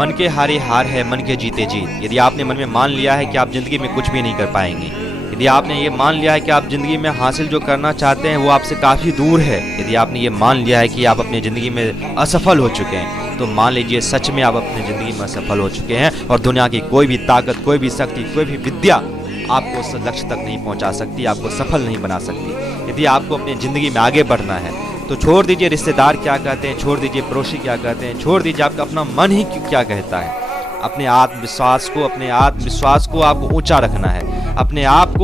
मन के हारे हार है, मन के जीते जीत। यदि आपने मन में मान लिया है कि आप ज़िंदगी में कुछ भी नहीं कर पाएंगे, यदि आपने ये मान लिया है कि आप ज़िंदगी में हासिल जो करना चाहते हैं वो आपसे काफ़ी दूर है, यदि आपने ये मान लिया है कि आप अपनी ज़िंदगी में असफल हो चुके हैं, तो मान लीजिए सच में आप अपनी ज़िंदगी में असफल हो चुके हैं और दुनिया की कोई भी ताकत, कोई भी शक्ति, कोई भी विद्या आपको उस लक्ष्य तक नहीं पहुंचा सकती, आपको सफल नहीं बना सकती। यदि आपको अपनी ज़िंदगी में आगे बढ़ना है तो छोड़ दीजिए रिश्तेदार क्या कहते हैं, छोड़ दीजिए पड़ोसी क्या कहते हैं, छोड़ दीजिए आपका अपना मन ही क्या कहता है। अपने आत्मविश्वास को आपको ऊंचा रखना है। अपने आप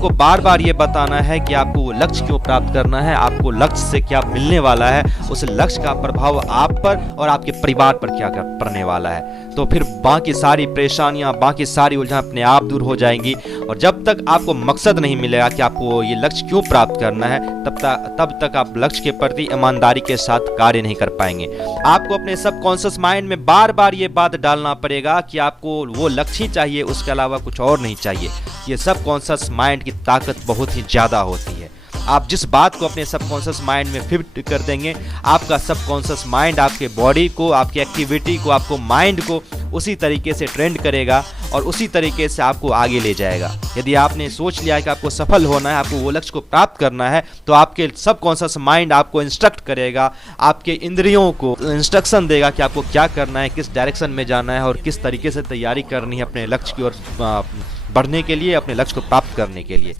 को बार बार ये बताना है कि आपको वो लक्ष्य क्यों प्राप्त करना है, आपको लक्ष्य से क्या मिलने वाला है, उस लक्ष्य का प्रभाव आप पर और आपके परिवार पर क्या पड़ने वाला है। तो फिर बाकी सारी परेशानियां, बाकी सारी उलझन अपने आप दूर हो जाएंगी। और जब तक आपको मकसद नहीं मिलेगा कि आपको ये लक्ष्य क्यों प्राप्त करना है, तब तक आप लक्ष्य के प्रति ईमानदारी के साथ कार्य नहीं कर पाएंगे। आपको अपने सबकॉन्शियस माइंड में बार बार ये बात डालना पड़ेगा कि आपको वो लक्ष्य ही चाहिए, उसके अलावा कुछ और नहीं चाहिए। ये सबकॉन्शियस माइंड की ताकत बहुत ही ज़्यादा होती है। आप जिस बात को अपने सबकॉन्शियस माइंड में फिट कर देंगे, आपका सबकॉन्शियस माइंड आपके बॉडी को, आपकी एक्टिविटी को, आपको माइंड को उसी तरीके से ट्रेंड करेगा और उसी तरीके से आपको आगे ले जाएगा। यदि आपने सोच लिया है कि आपको सफल होना है, आपको वो लक्ष्य को प्राप्त करना है, तो आपके सबकॉन्शियस माइंड आपको इंस्ट्रक्ट करेगा, आपके इंद्रियों को इंस्ट्रक्शन देगा कि आपको क्या करना है, किस डायरेक्शन में जाना है और किस तरीके से तैयारी करनी है अपने लक्ष्य की ओर बढ़ने के लिए, अपने लक्ष्य को प्राप्त करने के लिए।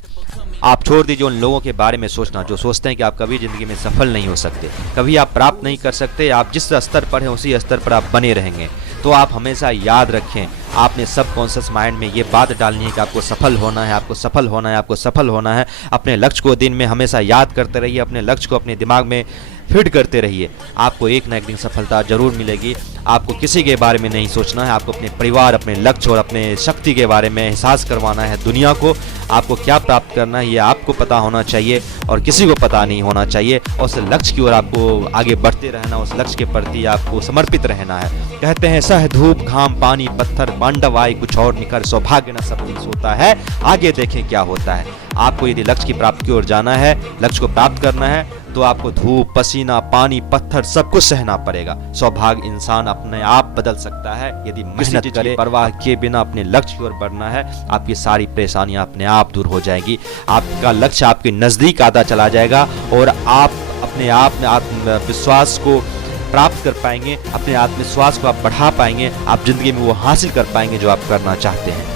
आप छोड़ दीजिए उन लोगों के बारे में सोचना जो सोचते हैं कि आप कभी ज़िंदगी में सफल नहीं हो सकते, कभी आप प्राप्त नहीं कर सकते, आप जिस स्तर पर हैं उसी स्तर पर आप बने रहेंगे। तो आप हमेशा याद रखें, आपने सबकॉन्शियस माइंड में ये बात डालनी है कि आपको सफल होना है, आपको सफल होना है, आपको सफल होना है। अपने लक्ष्य को दिन में हमेशा याद करते रहिए, अपने लक्ष्य को अपने दिमाग में फिट करते रहिए। आपको एक ना एक दिन सफलता जरूर मिलेगी। आपको किसी के बारे में नहीं सोचना है, आपको अपने परिवार, अपने लक्ष्य और अपने शक्ति के बारे में एहसास करवाना है दुनिया को। आपको क्या प्राप्त करना है ये आपको पता होना चाहिए और किसी को पता नहीं होना चाहिए। और उस लक्ष्य की ओर आपको आगे बढ़ते रहना, उस लक्ष्य के प्रति आपको समर्पित रहना है। कहते हैं सह धूप घाम पानी पत्थर पांडव आए कुछ और निकर, सौभाग्य न सब दिन सोता है, आगे देखें क्या होता है। आपको यदि लक्ष्य की प्राप्ति की ओर जाना है, लक्ष्य को प्राप्त करना है, तो आपको धूप पसीना पानी पत्थर सब कुछ सहना पड़ेगा। सौभाग्य इंसान अपने आप बदल सकता है यदि मेहनत करे, परवाह किए बिना अपने लक्ष्य की ओर बढ़ना है। आपकी सारी परेशानियां अपने आप दूर हो जाएगी, आपका लक्ष्य आपके नजदीक आता चला जाएगा और आप अपने आप में आत्मविश्वास को प्राप्त कर पाएंगे, अपने आत्मविश्वास को आप बढ़ा पाएंगे, आप जिंदगी में वो हासिल कर पाएंगे जो आप करना चाहते हैं।